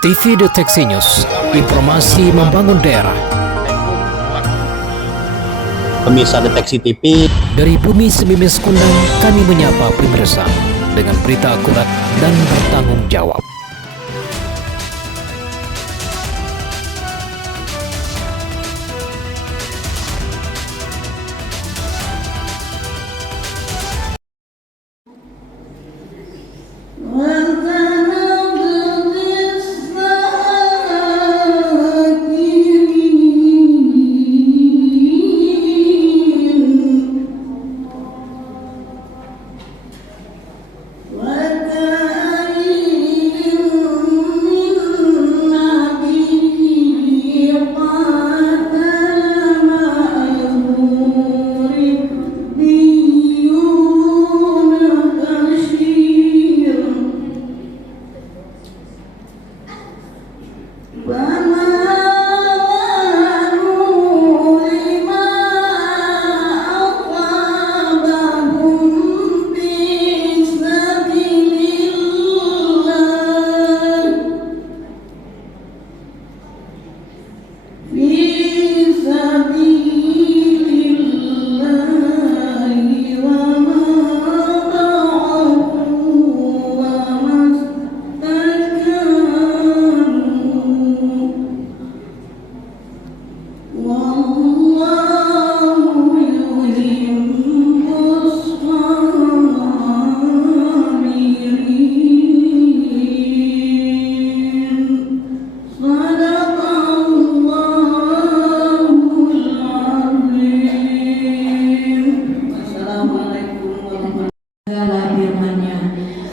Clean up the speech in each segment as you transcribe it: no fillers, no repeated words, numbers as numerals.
TV Deteksi News, informasi membangun daerah. Pemirsa Deteksi TV, Dari bumi semimis kundang, kami menyapa pemirsa dengan berita akurat dan bertanggung jawab.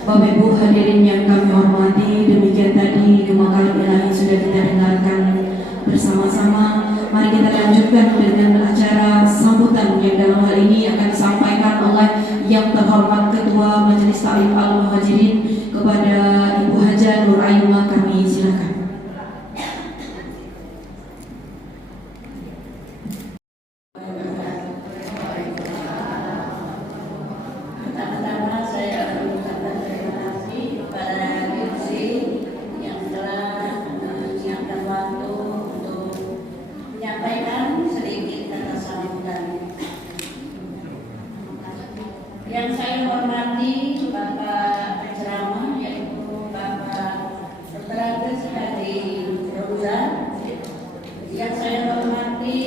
Bapak Ibu hadirin yang kami hormati, demikian tadi dua kali ilahi sudah kita dengarkan bersama-sama. Mari kita lanjutkan dengan acara sambutan yang dalam hal ini akan disampaikan oleh yang terhormat Ketua Majelis Ta'lim Al-Muhajirin kepada Ibu Haja Nur Ayuma. Kami silakan. Yang saya hormati Bapak Penceramah, yaitu Bapak Dr. Agus Hadi Roza. Yang saya hormati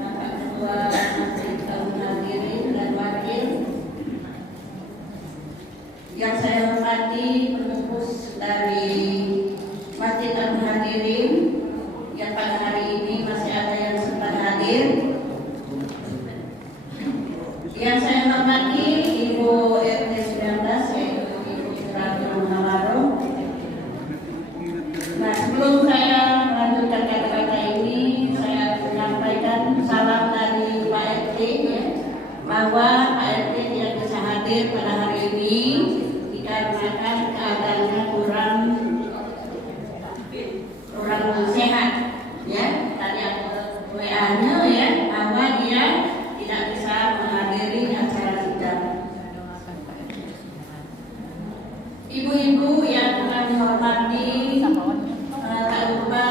Bapak Ketua Majelis Al-Hadirin dan Wakil. Yang saya hormati pengurus dari Masjid Al-Hadirin yang pada hari ini masih ada yang sempat hadir. Yang saya hormati Ibu RT 19, yaitu Ibu Suratul Hawaro. Nah, sebelum saya melanjutkan kata-kata ini, saya menyampaikan salam dari Pak RT, ya, bahwa Pak RT tidak bisa hadir pada hari ini dikarenakan keadaannya kurang sehat, ya. Tadi ada WA-nya, ya, bahwa dia tidak bisa menghadiri acara kita. Ibu-ibu yang kami hormati, tak lupa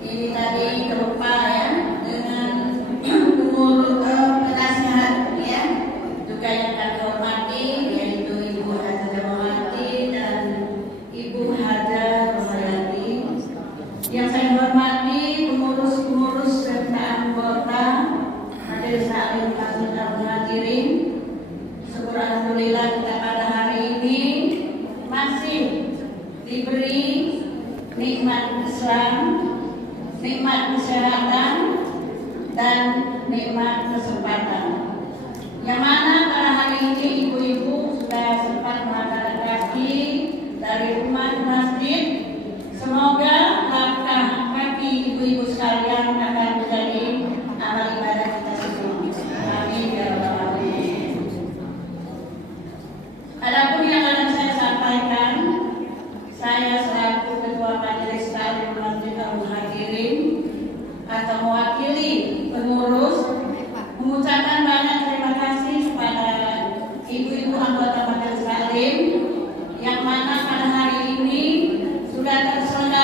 ini tadi berupa, ya, dengan penasihat, ya, juga yang kami hormati, yaitu Ibu Haja Jamawati dan Ibu Haja Romayati. Yang saya hormati pengurus-pengurus serta anggota Majelis Ta'lim Al-Muhajirin. Syukur alhamdulillah kita pada hari ini masih diberi nikmat Islam, nikmat kesehatan, dan nikmat kesempatan. Yang mana pada hari ini ibu-ibu sudah sempat mengangkat kaki dari rumah ke masjid. Semoga langkah kaki ibu-ibu sekalian akan menjadi amal ibadah kita semua. Amin ya rabbal alamin. Adapun yang akan saya sampaikan, saya selaku Ketua Majelis Ta'lim Masjid Al-Muhajirin atau mewakili pengurus mengucapkan banyak terima kasih kepada ibu-ibu anggota Majelis Ta'lim yang mana pada hari ini sudah terselenggara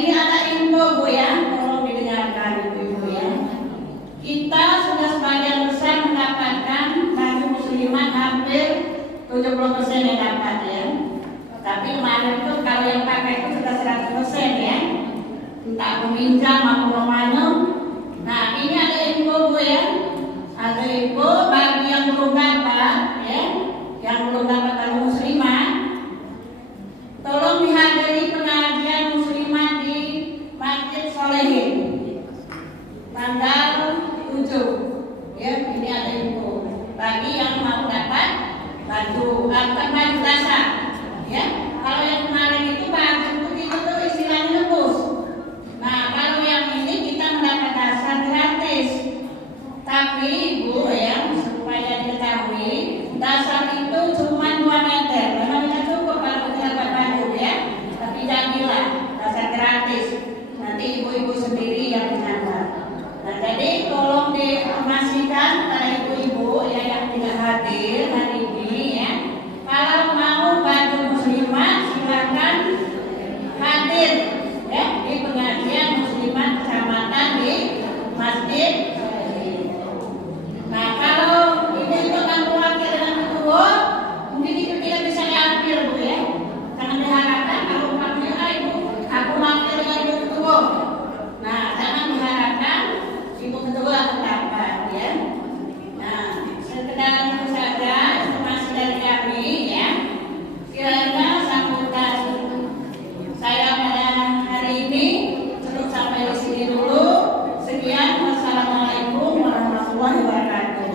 ini ada info Bu ya, tolong didengarkan Ibu ya. Kita sudah sebagian besar mendapatkan baju muslimat hampir 70% yang dapat ya. Tapi kemarin itu kalau yang pakai itu sudah 100% ya. Entah meminjam maupun memanum. Nah ini ada info Bu ya. Ada info bagi yang belum dapat ya, yang belum dapat baju muslimat, tolong dihadiri pengajian muslimat di Masjid Solehin tanggal 7 ya. Ini ada info bagi yang mau dapat baju dasar ya. Kalau yang kemarin itu baju itu tuh istilahnya nebus. Nah kalau yang ini kita mendapat dasar gratis. Tapi Ibu ya, supaya diketahui dasar itu cuma 2 meter. Memang tidak cukup kalau kita dapat baju ya. Tapi jadilah dasar gratis. Nanti ibu-ibu sendiri yang menambah. Nah jadi tolong diinformasikan pada ibu-ibu ya yang tidak hadir hari ini ya. Kalau mau baju muslimat silakan hadir ya di pengajian muslimat kecamatan di Masjid. Nah kalau ibu itu akan mewakil dengan ketua, mungkin itu tidak bisa diambil Bu ya. Karena diharapkan kalau umpamanya ibu aku mewakil dengan ibu ketua. Nah jangan diharapkan ibu ketua terdapat ya. Nah sekedar itu saja informasi dari kami ya. Kiranya sambutan saya pada hari ini cukup sampai di sini dulu. Sekian, wassalamualaikum warahmatullahi wabarakatuh.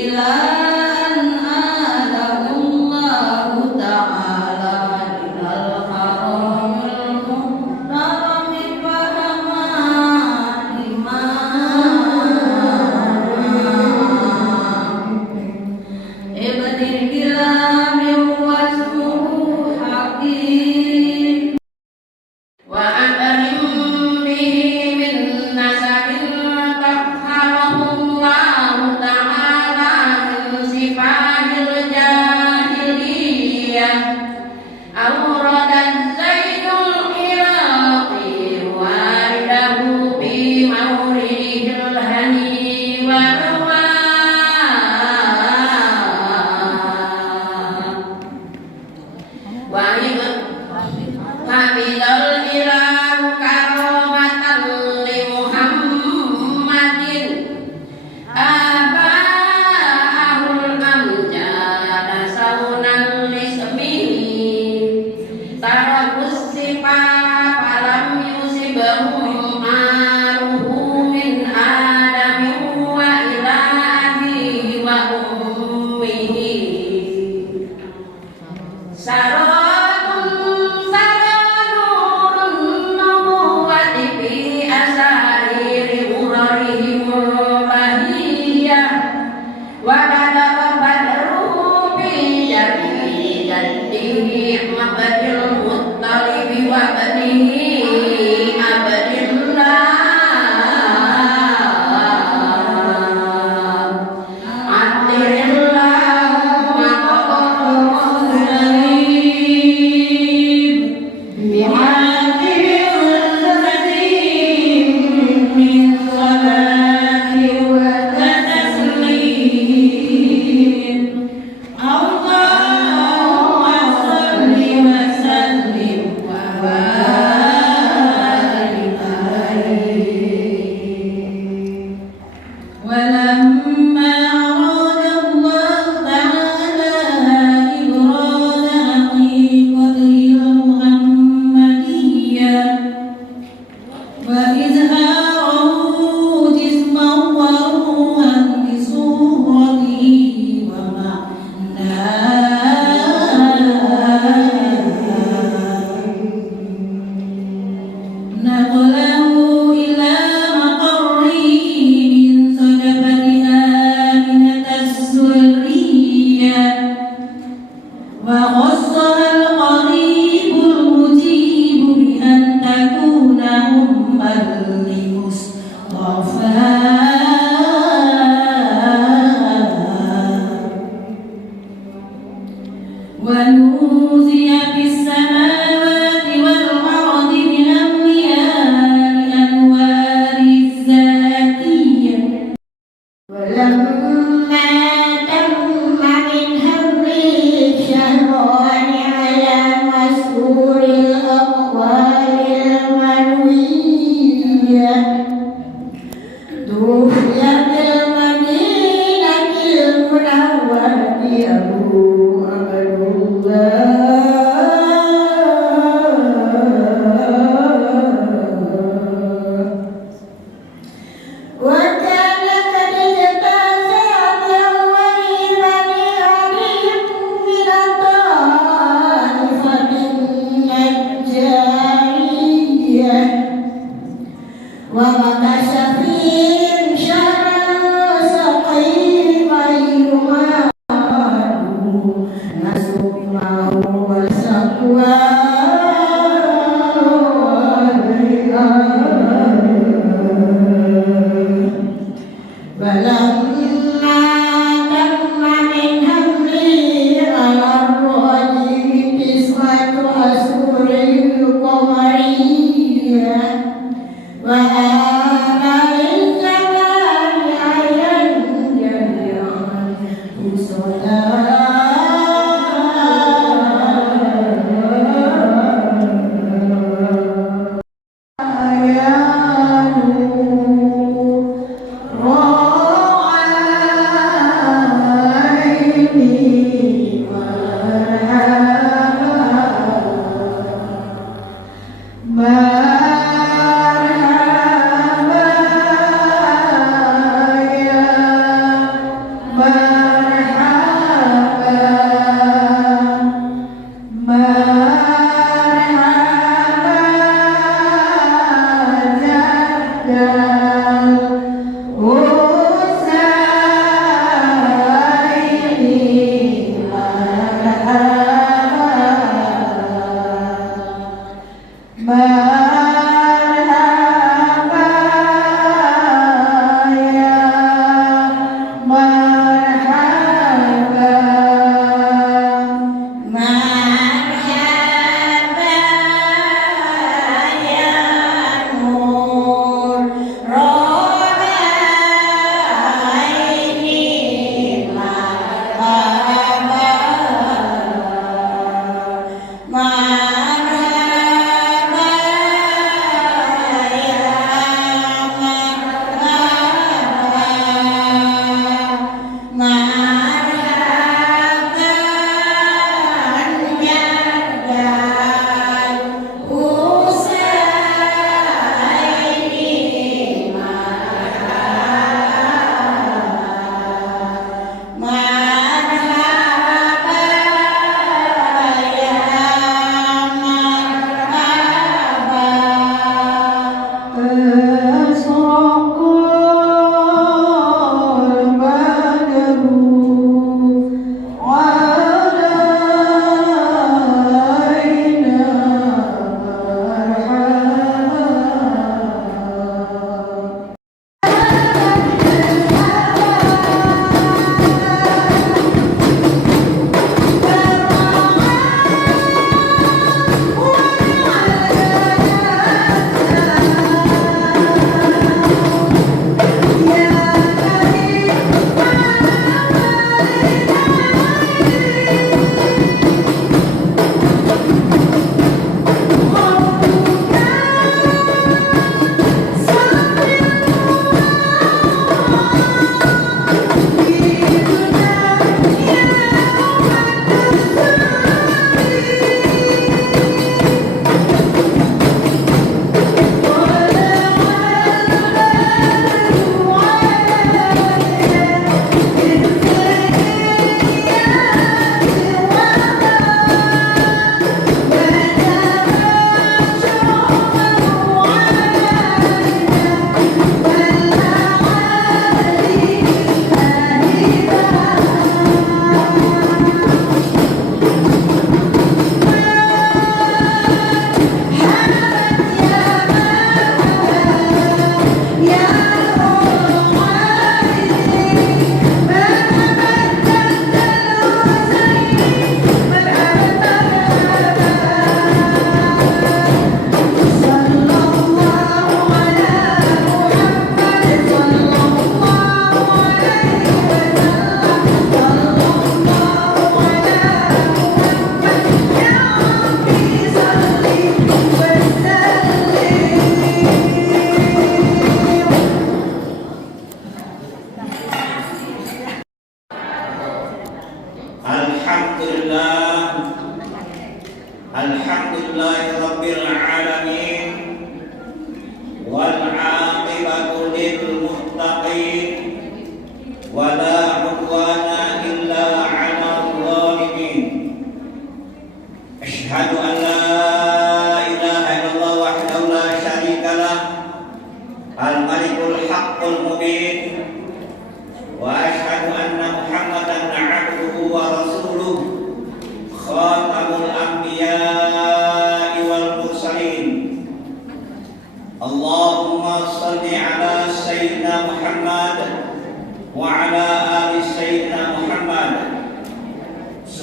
ila an adahullahu ta'ala ilal haramil muhtarami fahama ibnil kilami wasmuhu hakim wa adahim bihi min nasabin tahharahullahu ta'ala min sifahil jahiliyah awradan zaidul iraqi waridahu bi mawridil hani wa Qabilal ilahu karomatan li Muhammadin aba'ahul amjada saunan lismihi tarakus sifat falam yusibahum aruhu min adamin wa ila abihi wa ummihi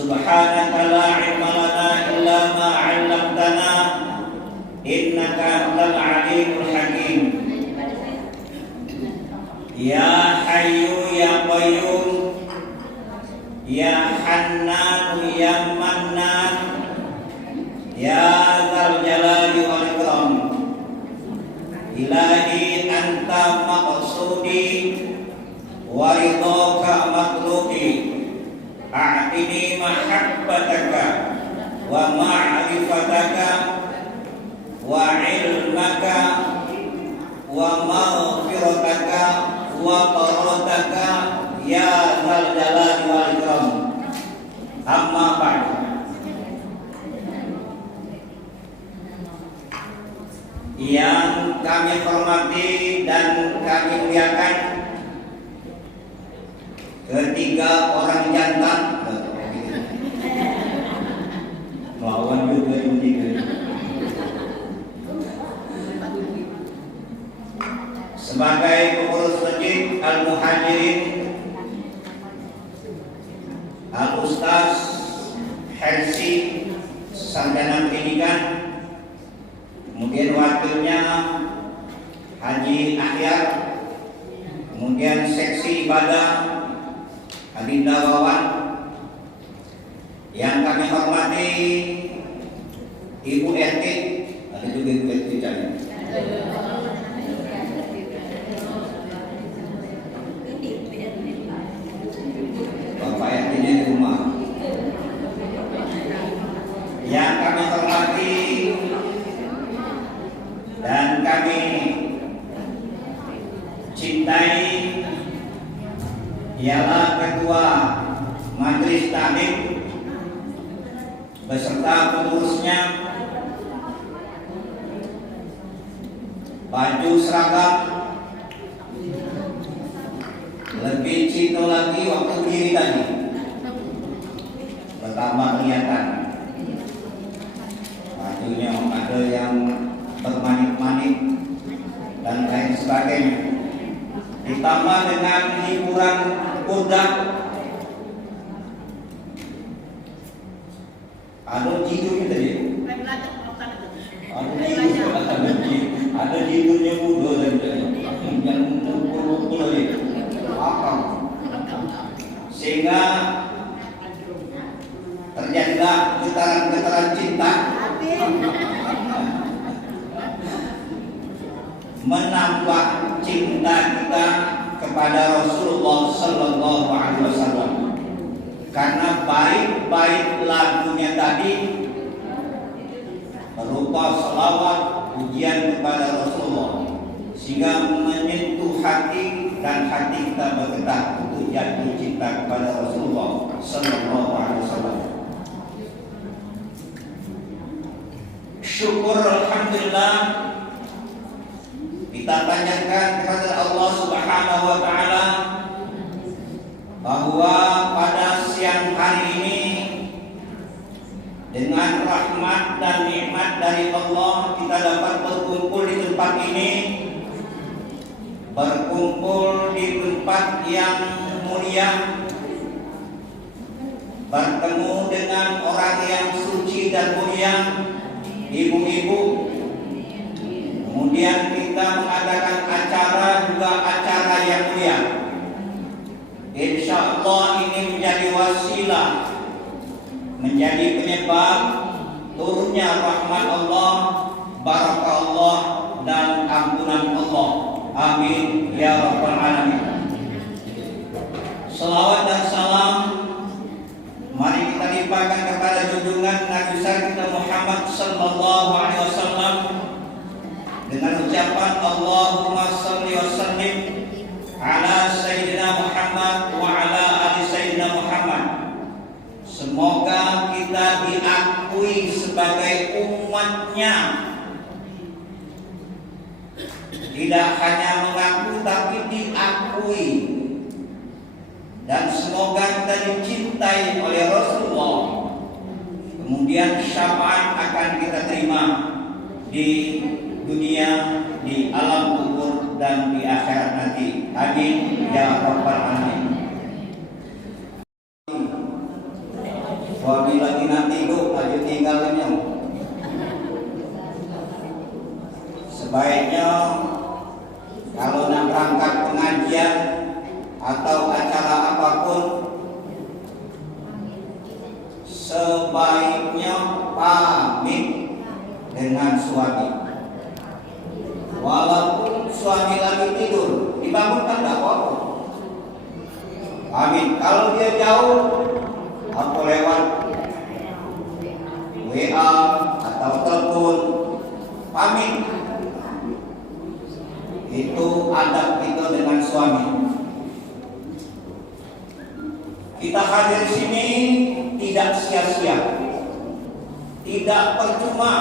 Subhanaka la ilma lana illa ma 'allamtana innaka antal alimul hakim. Ya Hayyu ya Qayyum ya Hannan ya Mannan ya Dzal Jalali wal Ikram. Ilahi anta maqsudi wa ridhaka matlubi. A'tini mahabbataka wa ma'rifataka wa ilmaka wa maghfirataka wa tarataka ya dzal jalali wal ikram. Amma ba'du. Yang kami hormati dan kami muliakan ketiga orang jantan melawan juga yang tiga. Sebagai pengurus masjid Al-Muhajirin, Al-Ustaz Hersi Sarjana Pendidikan, kemudian wakilnya Haji Ahyar, kemudian seksi ibadah Adinda Wawan, yang kami hormati Ibu RT, ada juga Ibu RT cari. Bapak RT-nya di rumah. Yang kami hormati dan kami cintai ialah Ketua Majelis Taklim beserta pengurusnya, baju seragam, lebih cinta lagi waktu berdiri tadi, bertambah kelihatan. Bajunya ada yang bermanik-manik dan lain sebagainya. Ditambah dengan hiburan kuda, ada tidurnya tadi, ada tidurnya muda tadi, yang pukul tadi, apa? Sehingga terjadilah getaran-getaran cinta, menambah cinta kita kepada Rasulullah Sallallahu Alaihi Wasallam. Karena baik-baik lagunya tadi berupa salawat pujian kepada Rasulullah, sehingga menyentuh hati dan hati kita bergetar untuk jatuh cinta kepada Rasulullah Sallallahu Alaihi Wasallam. Syukur alhamdulillah kita panjatkan kepada Allah Subhanahu wa taala bahwa pada siang hari ini dengan rahmat dan nikmat dari Allah kita dapat berkumpul di tempat ini, berkumpul di tempat yang mulia, bertemu dengan orang yang suci dan mulia, ibu-ibu. Kemudian kita mengadakan acara juga acara yang mulia. Insya Allah ini menjadi wasilah, menjadi penyebab turunnya rahmat Allah, barakah Allah dan ampunan Allah. Amin ya rabbal alamin. Salawat dan salam mari kita limpahkan kepada junjungan Nabi kita Muhammad sallallahu alaihi wasallam dengan ucapan Allahumma shalli wa sallim ala sayyidina Muhammad wa ala ali sayyidina Muhammad. Semoga kita diakui sebagai umatnya, tidak hanya mengaku tapi diakui, dan semoga kita dicintai oleh Rasulullah. Kemudian syafaat akan kita terima di dunia, di alam kubur dan di akhirat nanti. Amin ya rabbal alamin. dina tidur aja tinggalnya. Sebaiknya kalau nak berangkat pengajian atau acara apapun, sebaiknya pamit dengan suami. Walaupun suami lagi tidur, dibangunkan tak apa-apa. Pamit. Kalau dia jauh, aku lewat WA atau telepon, pamit. Itu adab kita dengan suami. Kita hadir di sini tidak sia-sia, tidak percuma,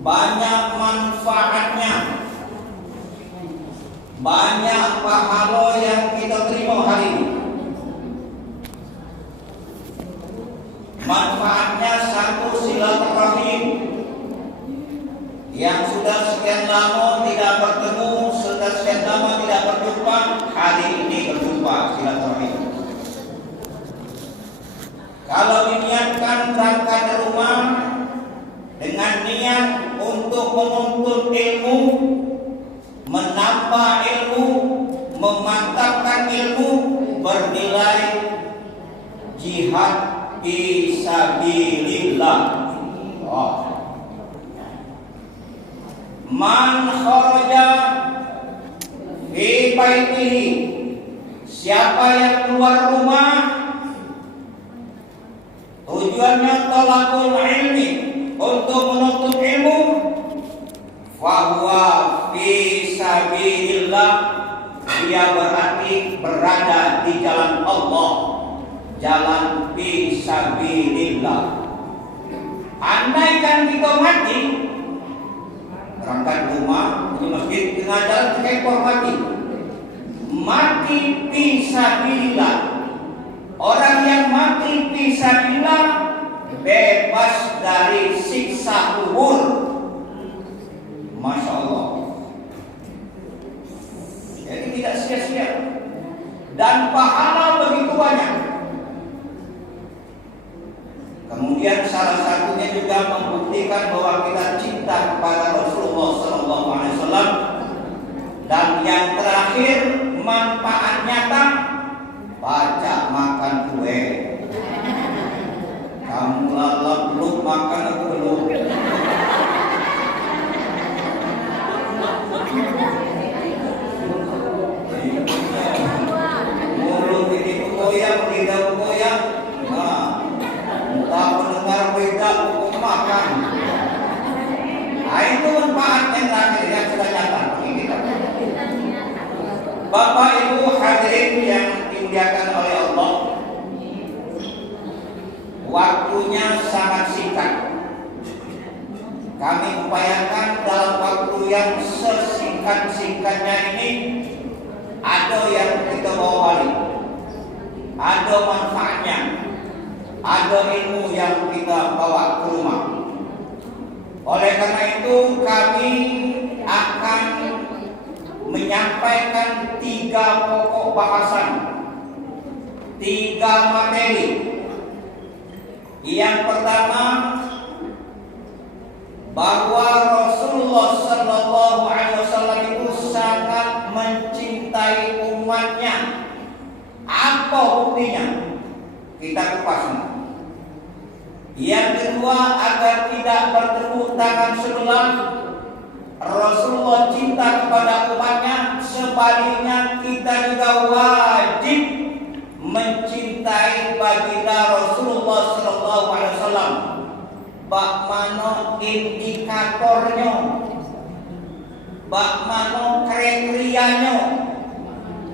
banyak manfaatnya, banyak pahala yang kita terima hari ini. Manfaatnya satu, silaturahim yang sudah sekian lama tidak bertemu, sudah sekian lama tidak berjumpa, hari ini berjumpa, silaturahim. Kalau diniatkan berangkat dari rumah dengan niat untuk menuntut ilmu, menambah ilmu, memantapkan ilmu, bernilai jihad fisabilillah. Man kharaja fi baitihi, siapa yang keluar rumah tujuannya talabul ilmi, untuk menuntut ilmu, fahuwa fi sabilillah, dia berarti berada di jalan Allah, jalan fi sabilillah. Andaikan kita mati berangkat rumah di masjid tengah jalan seekor mati fisabilillah. Orang yang mati fisabilillah bebas dari siksa kubur. Masya Allah. Jadi tidak sia-sia dan pahala begitu banyak. Kemudian salah satunya juga membuktikan bahwa kita cinta kepada Rasulullah SAW. Dan yang terakhir, manfaat nyata, baca makan kue. Kamu lalap belum makan, aku belum. Mulut ini goyang, lidah goyang. Tak mendengar beda hukum makan. Nah, itu manfaat yang terakhir yang sudah nyata bagi kita. Bapak Ibu hadirin yang dimuliakan oleh Allah, waktunya sangat singkat. Kami upayakan dalam waktu yang sesingkat-singkatnya ini ada yang kita bawa balik, ada manfaatnya, ada ilmu yang kita bawa ke rumah. Oleh karena itu kami akan menyampaikan 3 pokok bahasan, 3 materi. Yang pertama, bahwa Rasulullah SAW itu sangat mencintai umatnya. Apa buktinya? Kita kupas. Yang kedua, agar tidak bertepuk tangan sebelah, Rasulullah cinta kepada umatnya. Sebaliknya kita juga wajib mencintai baginda Rasulullah SAW. Bak mano indikatornya, bak mano kriterianya,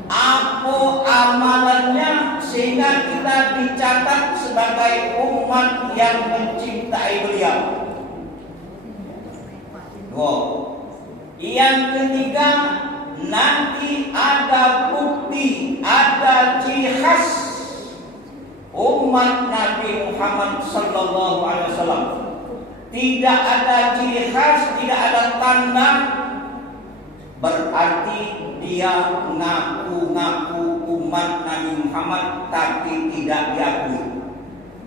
apa amalannya, sehingga kita dicatat sebagai umat yang mencintai beliau. Yang ketiga, nanti ada bukti, ada ciri khas umat Nabi Muhammad SAW. Tidak ada ciri khas, tidak ada tanda, berarti dia ngaku-ngaku umat Nabi Muhammad tapi tidak diakui.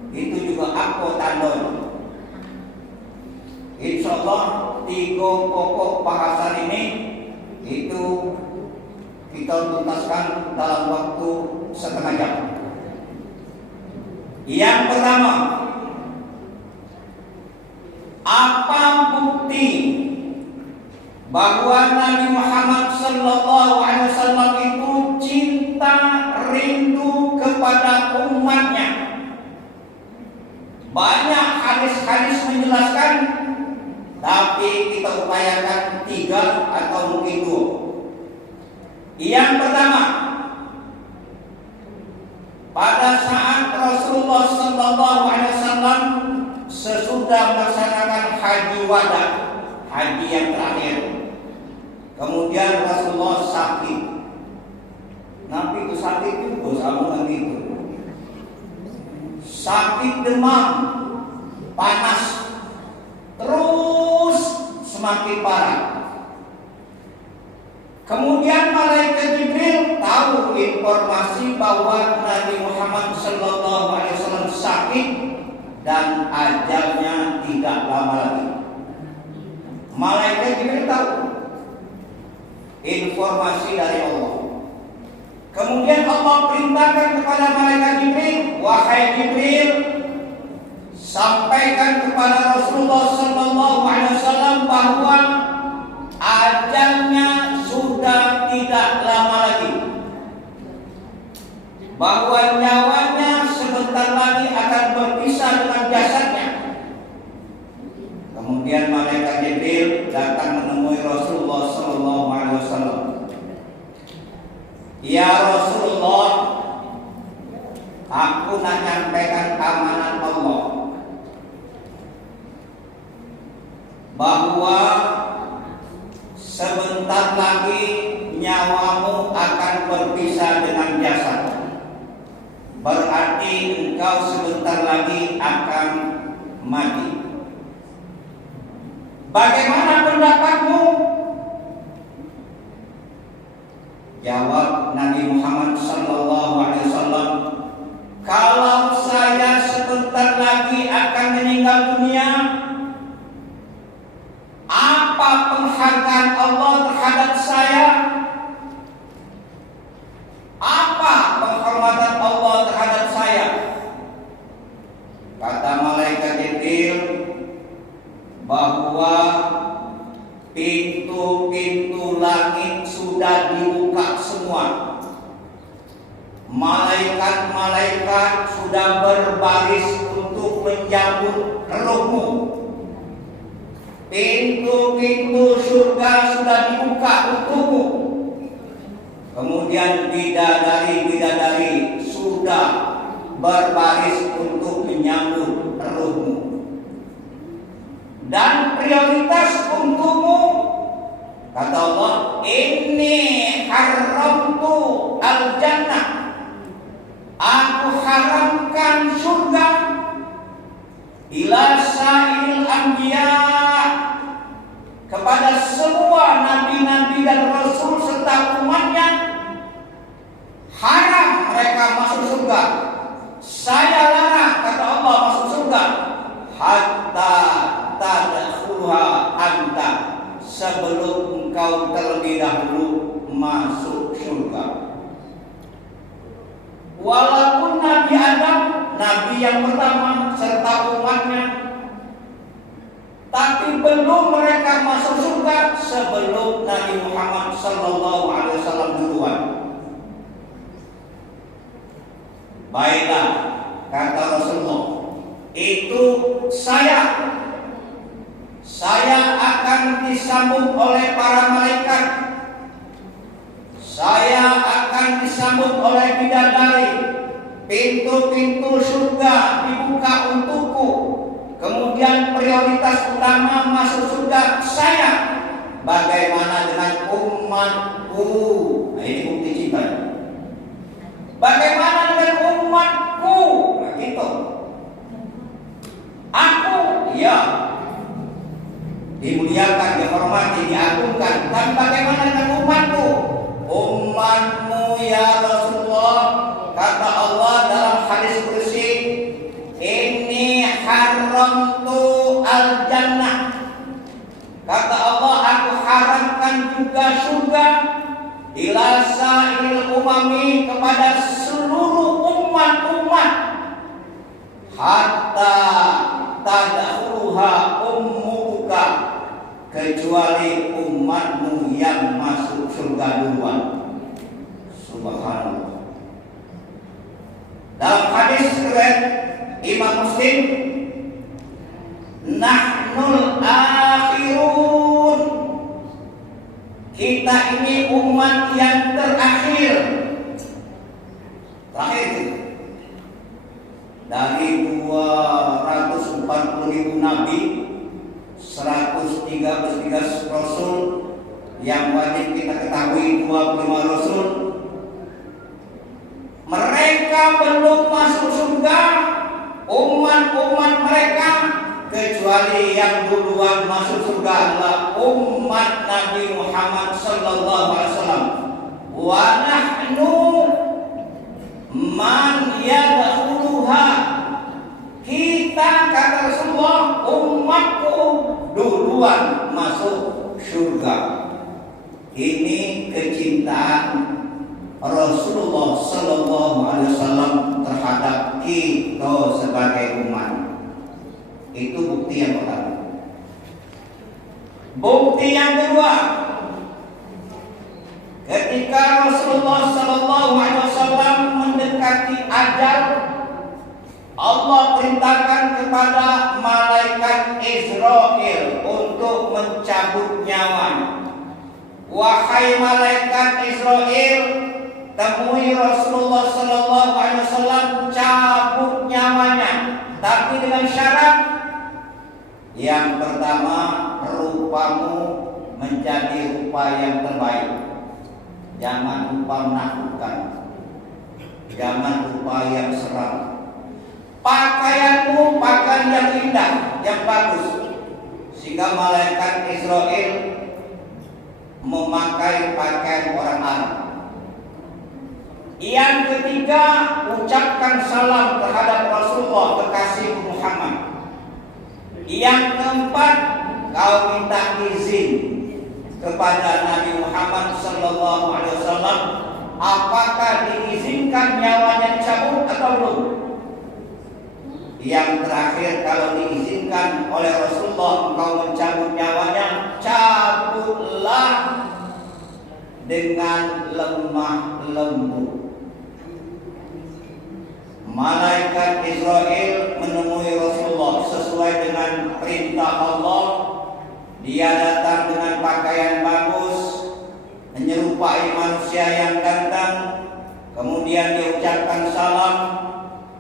itu juga aku tandon. Insya Allah 3 pokok bahasan ini itu kita tuntaskan dalam waktu setengah jam. Yang pertama, apa bukti bahwa Nabi Muhammad SAW itu cinta rindu kepada umatnya? Banyak hadis-hadis menjelaskan, tapi kita upayakan 3 atau mungkin 2. Yang pertama, pada saat Rasulullah SAW sesudah melaksanakan haji wada, haji yang terakhir, kemudian Rasulullah sakit. Nabi itu sakit juga sama gitu. Sakit demam, panas, terus semakin parah. Kemudian malaikat Jibril tahu informasi bahwa Nabi Muhammad SAW sakit dan ajalnya tidak lama lagi. Malaikat Jibril tahu informasi dari Allah. Kemudian Allah perintahkan kepada malaikat Jibril, wahai Jibril, sampaikan kepada Rasulullah SAW bahwa ajalnya sudah tidak lama lagi, bahwa nyawanya sebentar lagi akan berpisah dengan jasadnya. Kemudian malaikat Jibril datang menemui Rasulullah SAW. Ya Rasulullah, aku nak nyampaikan amanat Allah bahwa sebentar lagi nyawamu akan berpisah dengan jasad. Berarti engkau sebentar lagi akan mati. Bagaimana pendapatmu? Jawab Nabi Muhammad SAW, kalau saya sebentar lagi akan meninggal dunia, apa penghargaan Allah terhadap saya? Apa penghormatan Allah terhadap saya? Kata malaikat Jibril bahwa pintu-pintu langit sudah dibuka semua. Malaikat-malaikat sudah berbaris untuk menyambut rohmu. Pintu-pintu surga sudah dibuka untukmu. Kemudian bidadari-bidadari sudah berbaris untuk menyambut rohmu. Dan prioritas untukmu, kata Allah, inni haramtu al-jannah, aku haramkan surga ila sa'il anbiya, kepada semua nabi-nabi dan rasul serta umatnya, haram mereka masuk surga. Saya larang, kata Allah, masuk surga hatta tadkhuluha anta, sebelum engkau terlebih dahulu masuk surga. Walaupun Nabi Adam, nabi yang pertama serta umatnya, tapi belum mereka masuk surga sebelum Nabi Muhammad SAW duluan. Baiklah, kata Rasulullah, itu saya akan disambut oleh para malaikat, saya akan disambut oleh bidadari, pintu-pintu surga dibuka untukku. Kemudian prioritas utama masuk surga saya. Bagaimana dengan umatku? Nah, ini bukti cinta. Bagaimana dengan umatku? Nah, gitu. Aku, ya, dimuliakan, dihormati, diagungkan. Dan bagaimana dengan umatku? Umatmu ya Rasulullah, kata Allah dalam hadis kursi, surga-surga ila sa'il umami, kepada seluruh umat-umat, hatta tadkhuluha ummuka, kecuali umatmu yang masuk surga duluan. Subhanallah. Dalam hadis riwayat Imam Muslim, nahnul akhirun, kita ini umat yang terakhir. Dari 240.000 nabi, 113 rasul, yang wajib kita ketahui 25 rasul, mereka belum masuk surga, umat-umat mereka, kecuali yang duluan masuk surga adalah umat Nabi Muhammad sallallahu alaihi wasallam. Wa nahnu man yadkhuluha, kita, kata Rasulullah, umatku duluan masuk surga. Ini kecintaan Rasulullah sallallahu alaihi wasallam terhadap kita sebagai umat. Itu bukti yang pertama. Bukti yang kedua, ketika Rasulullah sallallahu alaihi wasallam mendekati ajal, Allah perintahkan kepada malaikat Israel untuk mencabut nyawanya. Wahai malaikat Israel, temui Rasulullah sallallahu alaihi wasallam, cabut nyawanya, tapi dengan syarat. Yang pertama, rupamu menjadi rupa yang terbaik. Jangan rupa menakutkan, jangan rupa yang seram. Pakaianmu pakaian yang indah, yang bagus, sehingga malaikat Israel memakai pakaian orang Arab. Yang ketiga, ucapkan salam terhadap Rasulullah, kekasih Muhammad. Yang keempat, kau minta izin kepada Nabi Muhammad sallallahu alaihi wasallam, apakah diizinkan nyawanya dicabut atau belum? Yang terakhir, kalau diizinkan oleh Rasulullah engkau mencabut nyawanya, cabutlah dengan lemah lembut. Malaikat Israel menemui Rasulullah sesuai dengan perintah Allah. Dia datang dengan pakaian bagus, menyerupai manusia yang ganteng. Kemudian dia ucapkan salam.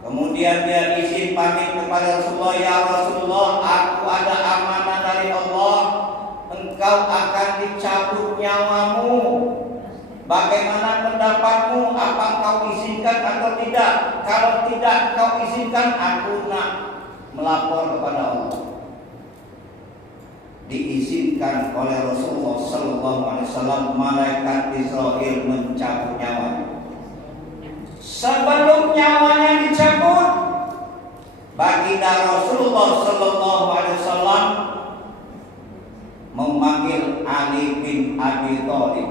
Kemudian dia izin pamit kepada Rasulullah, ya Rasulullah, aku ada amanah dari Allah, engkau akan dicabut nyawamu. Bagaimana pendapatmu? Apa engkau izinkan atau tidak? Kalau tidak engkau izinkan, aku nak melapor kepada Allah. Diizinkan oleh Rasulullah sallallahu alaihi wasallam, malaikat Israel mencabut nyawanya. Sebelum nyawanya dicabut, baginda Rasulullah sallallahu alaihi wasallam memanggil Ali bin Abi Thalib,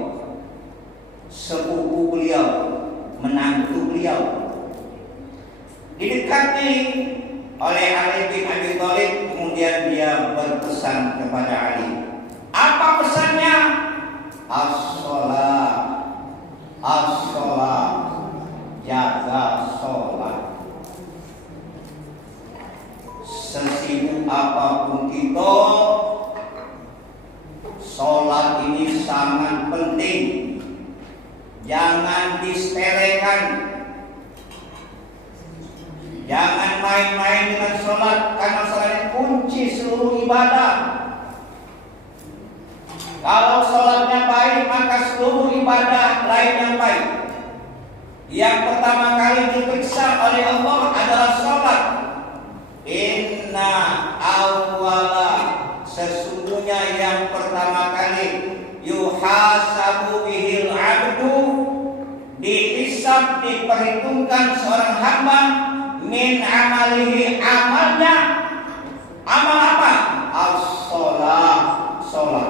sepupu beliau, menantu beliau. Didekati oleh Ali bin Abi Thalib, kemudian dia berpesan kepada Ali. Apa pesannya? As-shalah, as-shalah, jaga sholat. Sesibuk apapun kita, sholat ini sangat penting. Jangan disepelekan. Jangan main-main dengan sholat, karena sholat ini kunci seluruh ibadah. Kalau sholatnya baik, maka seluruh ibadah lainnya baik. Yang pertama kali diperiksa oleh Allah adalah sholat. Inna awwala, sesungguhnya yang pertama kali yuhasabu bihil abdu, dihisab, diperhitungkan seorang hamba, min amalihi, amalnya. Amal apa? As-sholat, sholat.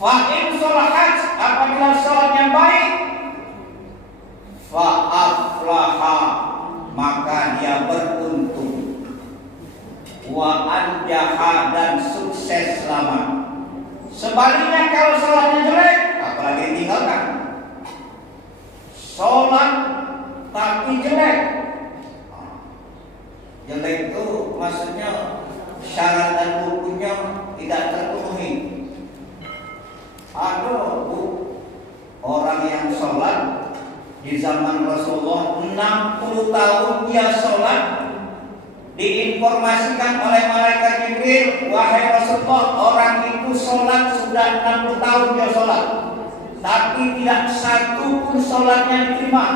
Fa in sholahat, apabila sholatnya baik, fa aflaha, maka dia beruntung. Wa anjaha, dan sukses selamat. Sebaliknya kalau sholatnya jelek, apalagi ditinggalkan. Sholat tapi jelek. Jelek itu maksudnya syarat dan rukunnya tidak terpenuhi. Ada orang yang sholat di zaman Rasulullah 60 tahun dia sholat, diinformasikan oleh malaikat Jibril, wahai Rasulullah, orang itu sholat sudah 60 tahun dia sholat, tapi tidak satu pun sholatnya diterima.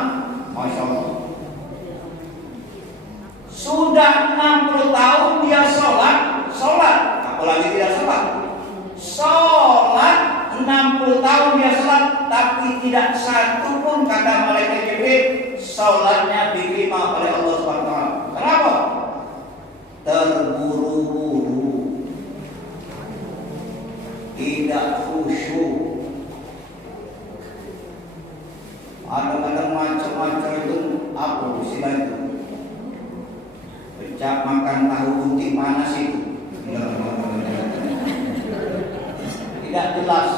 Masya Allah. Sudah 60 tahun dia sholat, apalagi tidak sholat. Sholat 60 tahun dia sholat, tapi tidak satu pun, kata malaikat Jibril, sholatnya diterima oleh Allah SWT. Kenapa? Terburu-buru, tidak khusyuk. Ada macam-macam itu apa istilah itu? Pecah makan tahu gunting panas itu. Tidak jelas.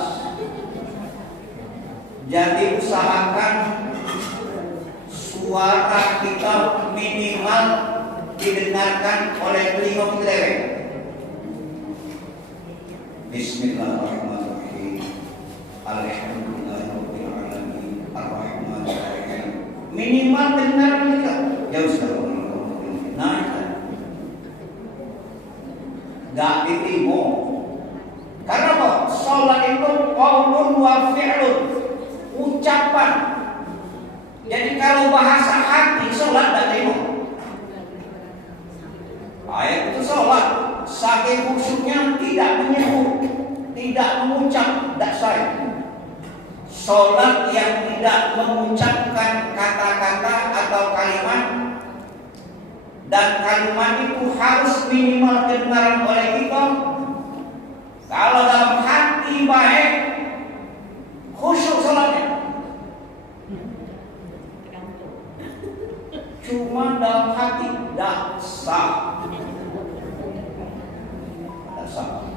Jadi usahakan suara kita minimal didengarkan oleh telinga kita. Bismillahirrahmanirrahim. Alhamdulillahirabbil alamin. Arrahmanirrahim. Minimal dengar kita. Jauh sekali. Nah, nggak diterima. Karena apa? Sholat itu qaulun wa fi'lun, ucapan. Jadi kalau bahasa hati sholat tidak terima. Ayat itu sholat, saking khusyuknya tidak menyebut, tidak mengucap, tidak sah. Sholat yang tidak mengucapkan kata-kata atau kalimat, dan kalimat itu harus minimal kedengaran oleh kita. Kalau dalam hati baik, khusyuk sholatnya. Cuma dalam hati tidak sah. Tidak sah.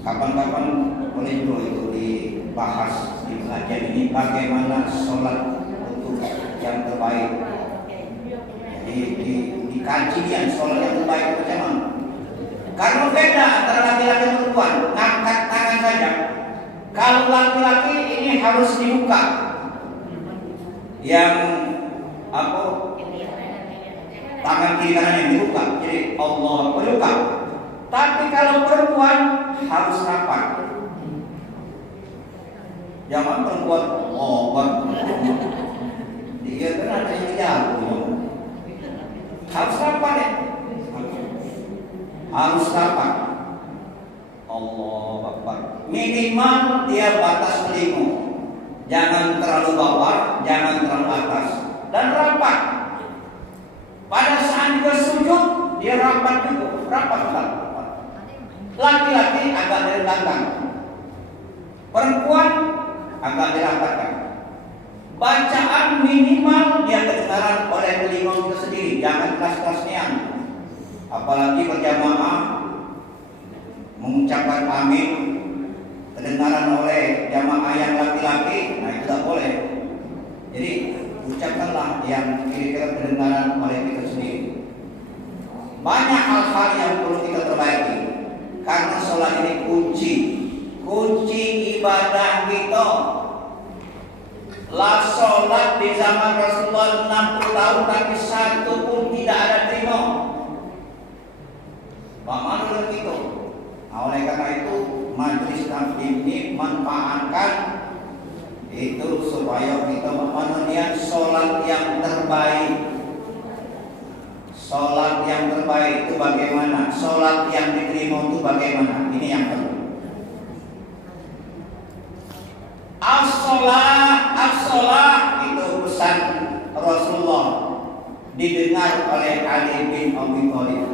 Kapan-kapan boleh dulu itu dibahas di pengajian ini, bagaimana sholat untuk yang terbaik. Dikaji yang sholat yang terbaik macam mana? Karena beda antara laki-laki dan perempuan. Ngangkat tangan saja. Kalau laki-laki ini harus dibuka. Yang apa? Tangan kiri kanan yang dibuka. Jadi Allah berbuka. Tapi kalau perempuan harus rapat. Jangan perempuan obat. Dia kan ada yang jauh. Harus rapat ya. Harus rapat. Allah Akbar. Minimal dia batas telinga. Jangan terlalu bawah, jangan terlalu atas. Dan rapat. Pada saat dia sujud, dia rapat juga. Rapat. Laki-laki agak dari belakang. Perempuan agak dirapatkan. Bacaan minimal dia kedengaran oleh telinga kita sendiri, jangan keras-kerasnya. Apalagi berjamaah mengucapkan amin kedengaran oleh jamaah yang laki-laki, nah itu tidak boleh. Jadi ucapkanlah yang kira-kira kedengaran oleh kita sendiri. Banyak hal-hal yang perlu kita perbaiki, karena sholat ini kunci ibadah kita. La sholat di zaman Rasulullah 60 tahun tapi satu pun tidak ada terima. Bagaimana itu? Nah, oleh karena itu majelis taklim ini manfaatkan itu supaya kita memenuhi sholat yang terbaik. Sholat yang terbaik itu bagaimana? Sholat yang diterima itu bagaimana? Ini yang perlu. As-sholat itu pesan Rasulullah didengar oleh Ali bin Abi Thalib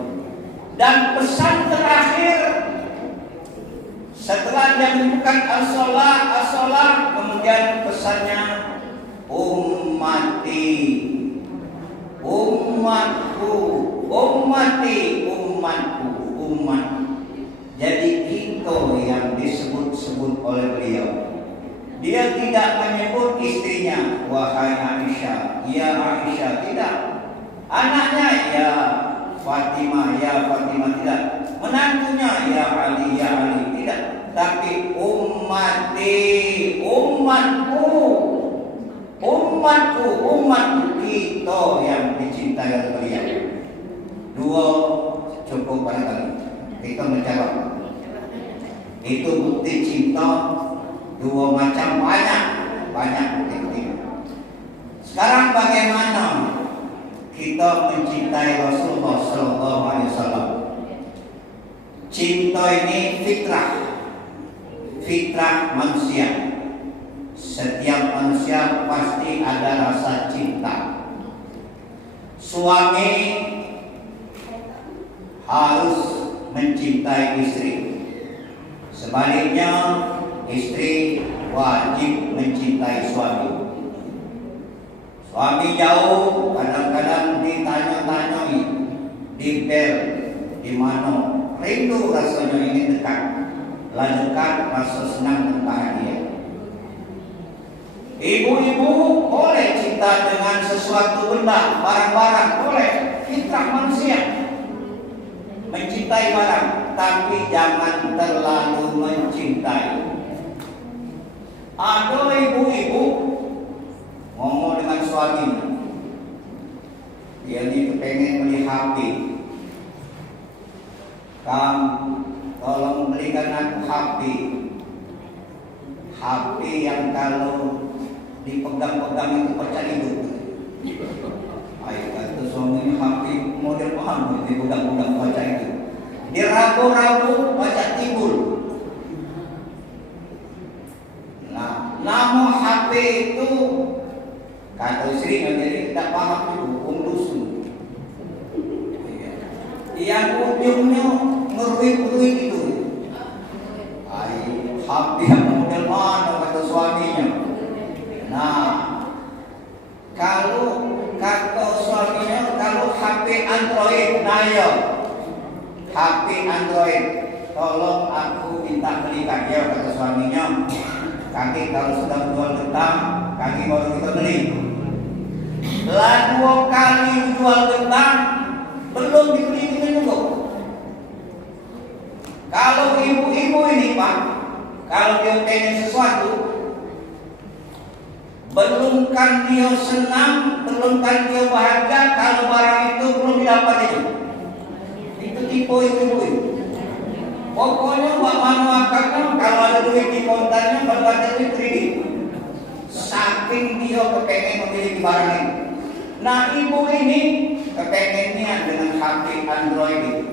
Dan pesan terakhir setelah dia menyebutkan as-salah, kemudian pesannya ummati, umatku, ummati, umat. Jadi itu yang disebut-sebut oleh beliau. Dia tidak menyebut istrinya, wahai Aisyah, ya Aisyah, tidak. Anaknya, ya Fatimah, ya Fatimah, tidak. Menantunya, ya Ali, tidak. Tapi ummati, umatku, kita yang dicintai oleh beliau. Dua cukup barangkali. Kita menjawab. Itu bukti cinta dua macam, banyak bukti. Sekarang bagaimana kita mencintai Rasulullah SAW? Cinta ini fitrah manusia. Setiap manusia pasti ada rasa cinta. Suami harus mencintai istri. Sebaliknya, istri wajib mencintai suami. Suami jauh, kadang-kadang ditanya-tanyai, dibel, di mana, rindu rasanya ingin dekat. Lah dekat, rasa senang dan bahagia. Ibu-ibu boleh cinta dengan sesuatu benda, barang-barang, boleh. Fitrah manusia mencintai barang, tapi jangan terlalu mencintai. Ada ibu-ibu ngomong dengan suaminya, dia ini pengen beli HP. Kamu tolong belikan aku HP yang kalau dipegang-pegang itu pecah hidup. Ayo kata suami, HP model paham dipegang-pegang pecah hidup. Diragu-ragu pecah timbul. Nah, nama HP itu kata istri jadi tidak paham itu dusun. Yang ujungnya ngeruit-ruit itu. Ayo HP yang model mana kata suaminya. Nah, kalau kata suaminya, kalau HP Android, HP Android, tolong aku minta belikan, ya kata suaminya. Kaki kalau sudah jual getah, kaki baru kita beli. Lah 2 kali jual getah, belum dibeli juga. Kalau ibu-ibu ini Pak, kalau dia pengen sesuatu, belum kan dia senang, belum kan dia bahagia kalau barang itu belum didapat itu. Itu tipe ibu-ibu. Pokoknya mana akaknya kalau ada duit di kontannya baru ada duit kredit. Saking dia kepengen memiliki barang itu. Nah ibu ini kepengennya dengan HP Android itu.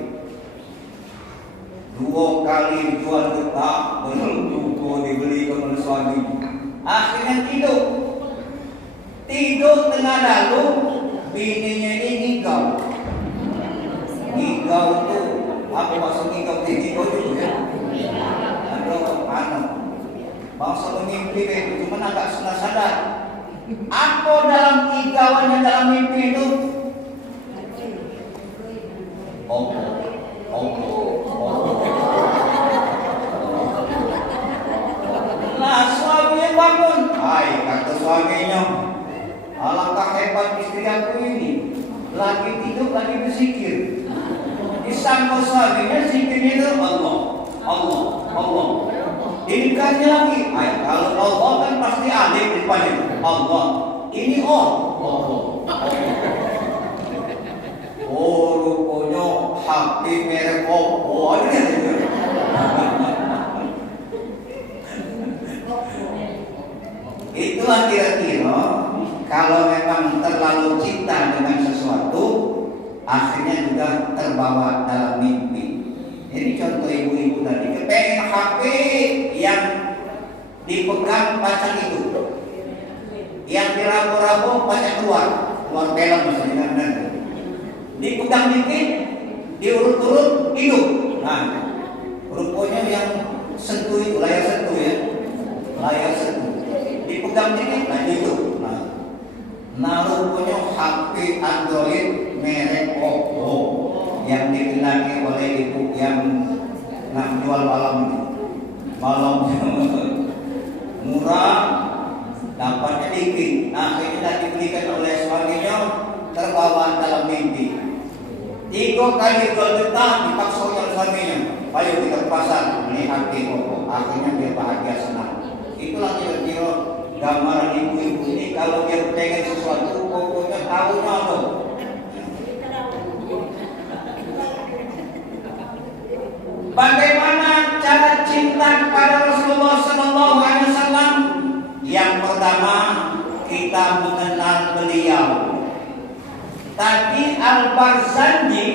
2 kali jual getah, belum juga dibeli oleh suami. Akhirnya tidur tengah lalu, bininya ini ngigau itu, apa maksud ngigau itu ya? Ada bangsa mimpi itu, cuma agak sadar. Apa dalam ngigauannya dalam mimpi itu? Nah suaminya bangun. Hai kata suaminya, alangkah hebat istri aku ini. Lagi tidur lagi berzikir. Disangka suaminya zikirnya itu Allah. Dikasih lagi. Hai kalau Allah kan pasti alif di depannya. Allah. Ini Allah. Oh rupanya HP merek Oppo. Itulah kira-kira kalau memang terlalu cinta dengan sesuatu, akhirnya juga terbawa dalam mimpi. Ini contoh ibu-ibu tadi, kepengen HP yang dipegang pacar itu, yang dirabu-rabu pacar keluar film misalnya, dipegang dikit diurut-urut hidup. Nah, rupanya yang sentuh itu layar sentuh ya, layar sentuh. Dipegang dikit, nah hidup. Nah, rupanya HP Android merek Oppo yang dikenali oleh ibu yang nak jual malam murah, dapatnya dikit. Nah, akhirnya tidak dibelikan oleh suaminya, terbawa dalam mimpi. 3 kali getah dipaksa oleh suaminya, ayo kita ke pasar beli HP Oppo. Akhirnya dia bahagia senang. Itulah kira-kira gambaran ibu-ibu ini kalau dia pengen sesuatu pokoknya tahunya loh. Bagaimana cara cinta kepada Rasulullah Sallallahu Alaihi Wasallam? Yang pertama, kita mengenal beliau. Tadi Al-Barzanji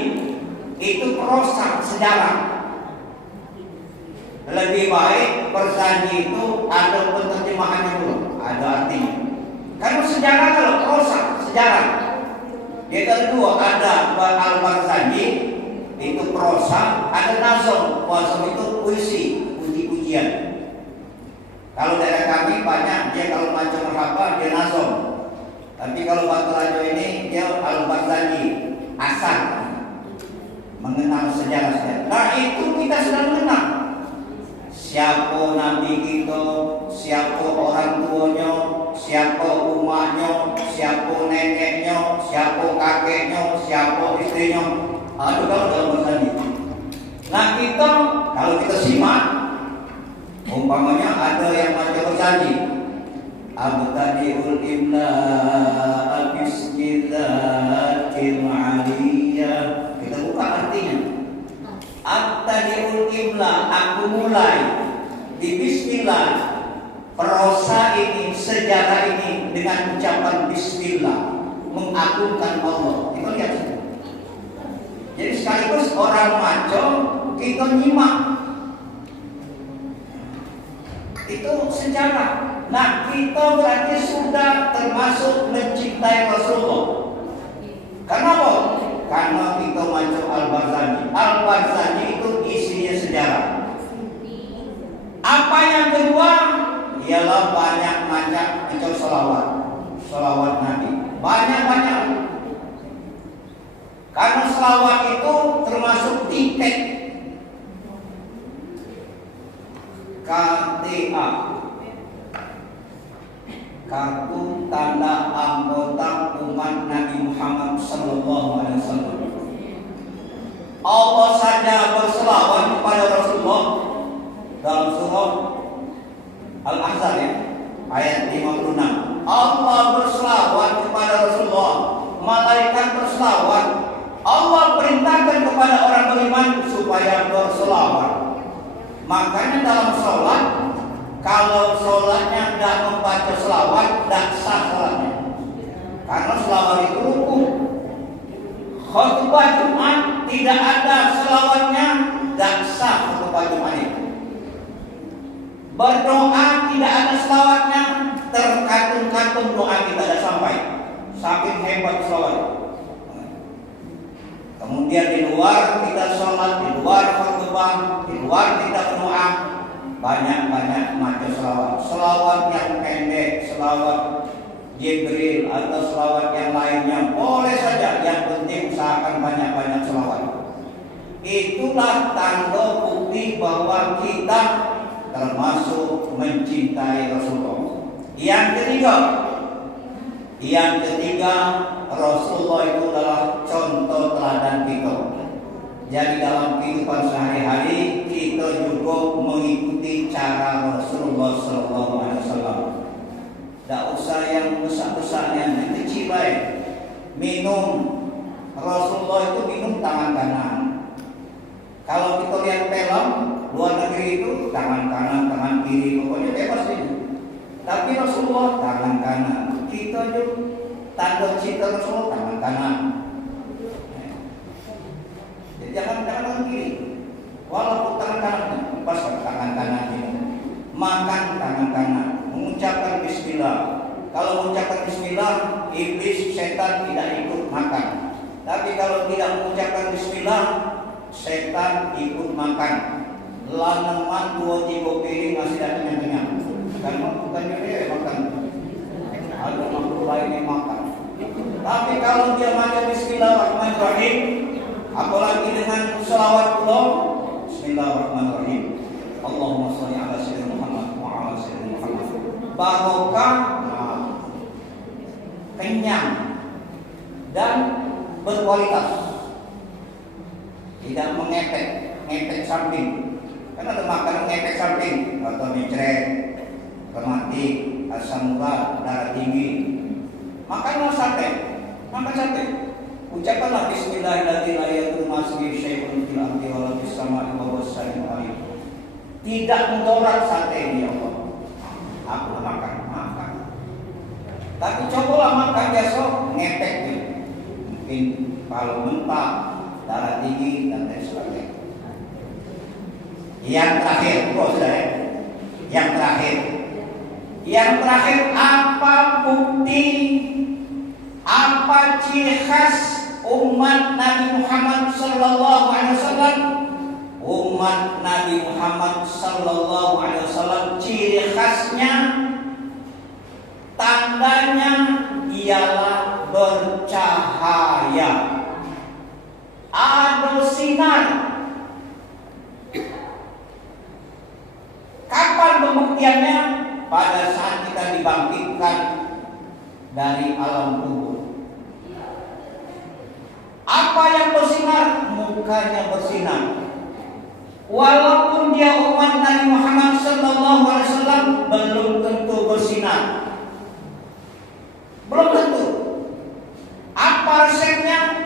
itu prosa sejarah. Lebih baik Barzanji itu ada penerjemahannya dulu, ada artinya. Karena sejarah kalau prosa sejarah. Yang kedua ada Al-Barzanji itu prosa, ada nazom. Nazom itu puisi, puji-pujian. Kalau daerah kami banyak dia kalau macam merhaba dia nazom. Tapi kalau Batu Rajo ini dia Al-Barzanji, asal mengenal sejarah-sejarah. Nah itu kita sudah mengenal. Siapa nabi kita, siapa orang tuanya, siapa umatnya, siapa neneknya, siapa kakeknya, siapa istrinya. Aduh kalau dalam Barzanji. Nah kita kalau kita simak, umpamanya ada yang macam Barzanji. Abtadi'ul imla bismillatil aliyah. Kita buka artinya. Abtadi'ul imla, aku mulai di bismillah. Prosa ini, sejarah ini dengan ucapan bismillah, mengagungkan Allah. Kita lihat. Jadi sekaligus orang maco kita nyimak. Itu sejarah. Nah, kita berarti sudah termasuk mencintai Rasulullah. Kenapa? Karena kita macam Al-Barzanji. Al-Barzanji itu isinya sejarah. Apa yang kedua? Ialah banyak-banyak macam salawat. Salawat Nabi. Banyak-banyak. Karena salawat itu termasuk tiket KTA, kartu tanda anggota umat Nabi Muhammad Sallallahu Alaihi Wasallam. Allah saja berselawat kepada Rasulullah dalam surah Al-Ahzab ya, ayat 56. Allah berselawat kepada Rasulullah, malaikat berselawat. Allah perintahkan kepada orang beriman supaya berselawat. Makanya dalam sholat, kalau sholatnya tidak membaca selawat, tidak sah sholatnya. Karena selawat itu rukun. Khutbah Jumat tidak ada selawatnya, tidak sah khutbah Jumat itu. Berdoa tidak ada selawatnya, terkatung-katung doa kita tidak sampai. Saking hebat selawat. Kemudian di luar kita sholat, di luar khutbah, di luar kita berdoa, banyak-banyak macam selawat. Selawat yang pendek, selawat Jibril atau selawat yang lainnya boleh saja. Yang penting usahakan banyak-banyak selawat. Itulah tanda bukti bahwa kita termasuk mencintai Rasulullah. Yang ketiga, Rasulullah itu adalah contoh teladan kita. Jadi dalam kehidupan sehari-hari kita juga mengikuti cara Rasulullah Sallallahu Alaihi Wasallam. Tidak usah yang besar-besarnya, yang kecil baik. Minum, Rasulullah itu minum tangan kanan. Kalau kita lihat film luar negeri itu tangan kanan, tangan kiri, pokoknya bebas ini. Tapi Rasulullah tangan kanan. Kita juga tanda cinta Rasulullah tangan kanan. Jadi jangan tangan kiri. Walaupun tangan kanan, pas tangan kanan ini. Makan tangan kanan. Mengucapkan bismillah. Kalau mengucapkan bismillah, iblis, setan tidak ikut makan. Tapi kalau tidak mengucapkan bismillah, setan ikut makan. Laneman 2-3 piring masih dah kenyang-kenyang. Karena bukannya dia makan. Ada makhluk lain yang makan. Tapi kalau dia makan Bismillahirrahmanirrahim, apalagi dengan selawat Allah, Bismillahirrahmanirrahim. Allahumma sholli ala sayyidina Muhammad wa ala sayyidina Muhammad. Barokah, kenyang dan berkualitas. Tidak ngepek samping. Kan ada makanan ngepek samping atau mencret, rematik, asam urat, darah tinggi. Makanlah sate. Makan sate. Ucapkanlah Bismillahirrahmanirrahim. Tidak mentorak sate ya Allah. Aku makan. Tapi cobalah makan besok ngepek nih. Mungkin kalau mentah, darah tinggi dan lain sebagainya. Yang terakhir, Yang terakhir, apa bukti, apa ciri khas umat Nabi Muhammad sallallahu alaihi wasallam? Umat Nabi Muhammad sallallahu alaihi wasallam ciri khasnya, tandanya ialah bercahaya. Ada sinar. Kapan pembuktiannya? Pada saat kita dibangkitkan dari alam kubur. Apa yang bersinar? Mukanya bersinar. Walaupun dia umat Nabi Muhammad SAW, belum tentu bersinar. Belum tentu. Apa resepnya?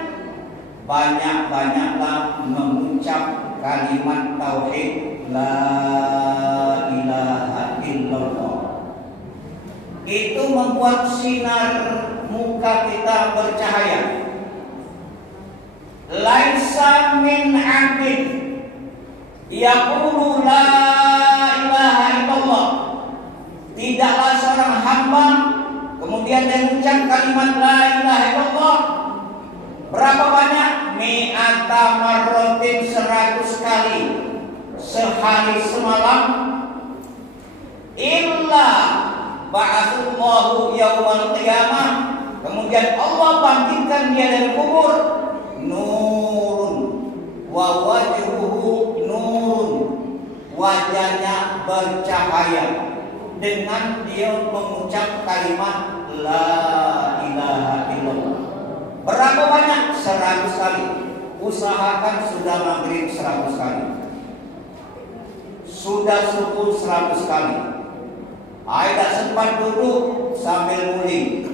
Banyak-banyaklah mengucap kalimat tauhid, la ilaha illallah. Itu membuat sinar muka kita bercahaya. Laisa min 'abdin yaqulu la ilaha illallah. Tidaklah seorang hamba kemudian dia mengucap kalimat la ilaha illallah. Berapa banyak? Mi'ata marratin, 100 kali sehari semalam. Illa ba'atsullahu yaumal qiyamah, kemudian Allah bangkitkan dia dari kubur, nurun wa wajhuhu nurun, wajahnya bercahaya dengan dia mengucap kalimat la ilaha illallah. Berapa banyak? 100 kali. Usahakan sudah maghrib 100 kali, sudah subuh 100 kali. Tidak sempat duduk sambil muling,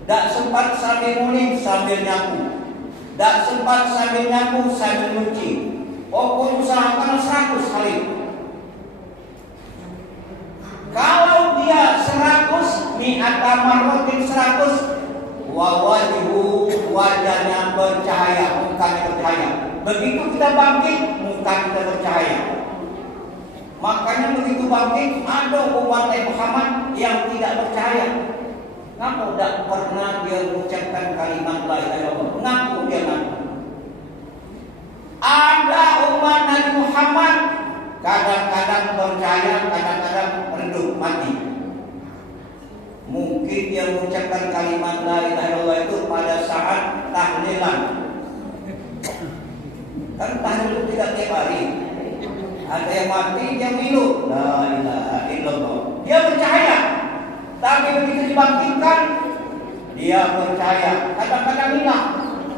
tidak sempat sambil muling sambil nyapu, tidak sempat sambil nyapu sambil nyuci. Pokoknya usahakan 100 kali. Kalau dia 100, mi'ata marratin 100, wajhu, wajahnya bercahaya, mukanya bercahaya. Begitu kita bangkit, muka kita bercahaya. Makanya begitu bangkit, ada umat Muhammad yang tidak percaya. Ngaku tidak pernah dia mengucapkan kalimat la ilaha illallah. Ngaku dia ngaku. Ada umat Nabi Muhammad kadang-kadang percaya, kadang-kadang redup mati. Mungkin dia mengucapkan kalimat la ilaha illallah itu pada saat tahlilan. Kan tahlil itu tidak tiap hari. Ada yang mati, dia minum la ilaha illallah. Dia percaya. Tapi begitu dibangkitkan, dia percaya. Kadang-kadang hilang.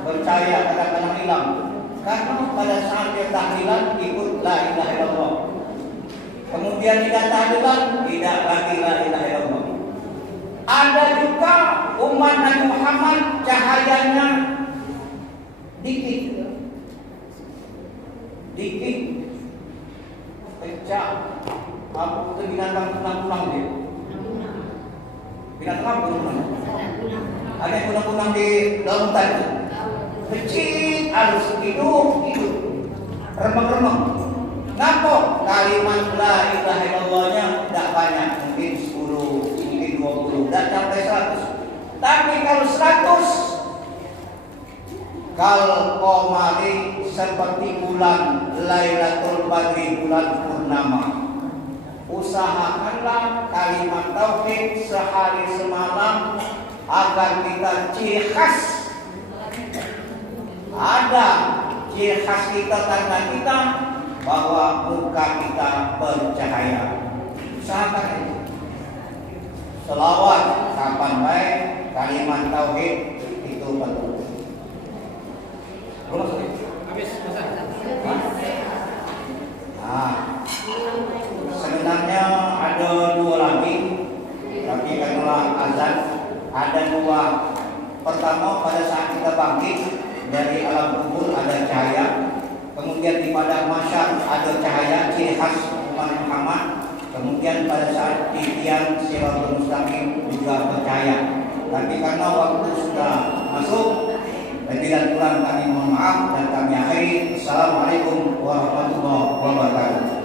Percaya, kadang-kadang hilang. Karena pada saat dia tahlilan ikut la ilaha illallah. Kemudian tidak tahlilan, tidak lagi la ilaha illallah. Ada juga umat Nabi Muhammad cahayanya dikit, pecah. Apa itu binatang kunang-kunang dia? Binatang apa kunang-kunang? Ada yang kunang-kunang di dalam hutan itu. Kecil, halus, hidup, remeng-remeng. Ngapa? Kalimat la ilaha illallahnya tidak banyak, mungkin 10, mungkin 20, tidak sampai 100. Tapi kalau 100, kal qamari seperti bulan Lailatul Badri, bulan purnama. Usahakanlah kalimat tauhid sehari semalam agar kita ciri khas. Ada ciri khas kita, tanda kita bahwa muka kita bercahaya. Usahakan itu. Selawat kapan baik, kalimat tauhid itu betul. Sebenarnya ada dua lagi, tapi karena azan ada dua. Pertama, pada saat kita bangkit dari alam kubur ada cahaya, kemudian di padang mahsyar ada cahaya ciri khas umat Muhammad, kemudian pada saat di tiang Siratul Mustaqim juga bercahaya. Tapi karena waktu sudah masuk, lebih dan kurang kami mohon maaf dan kami akhiri. Assalamualaikum warahmatullahi wabarakatuh.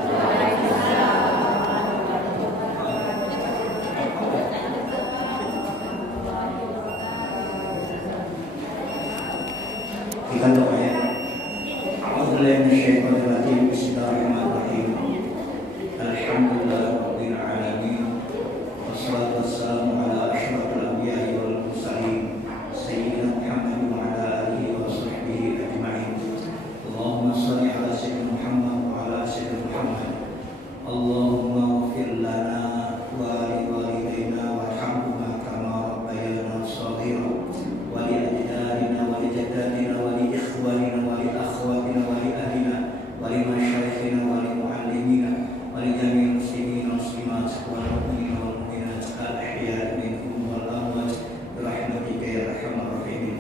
Kita doa ya. A'udzubillahi Bismillahirrahmanirrahim. Alhamdulillahirabbil alamin. Wassalatu wassalamu ala asyrafil anbiya'i wal mursalin sayyidina Muhammad wa ala alihi wa sahbihi ajma'in. Allahumma shalli ala sayyidina Muhammad wa ala sayyidina Muhammad. Allahumma ighfir lana wa li walidayna warhamhuma kama rabbayana shaghira wa li ajdadina wa li jaddadina wa li ikhwanina wa li akhwatina wa li ahlina wa li masyayikhina wa li muallimina wa li jami'il muslimin wal muslimat wal mu'minina wal mu'minat al ahya'i minhum wal amwat bi rahmatika ya arhamar rahimin.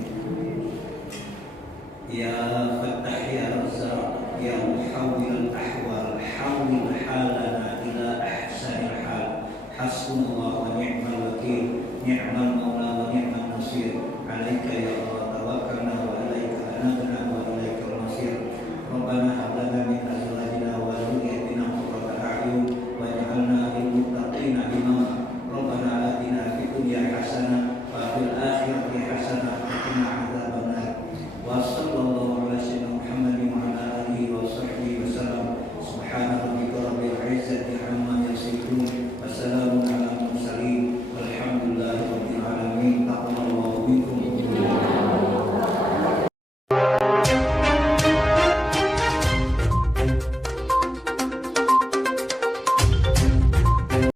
Ya Fattah ya Razzaq ya Muhawwil al-ahwal hawwil halana ila ahsanil hal. Hasbunallahu wa ni'mal wakil, ni'mal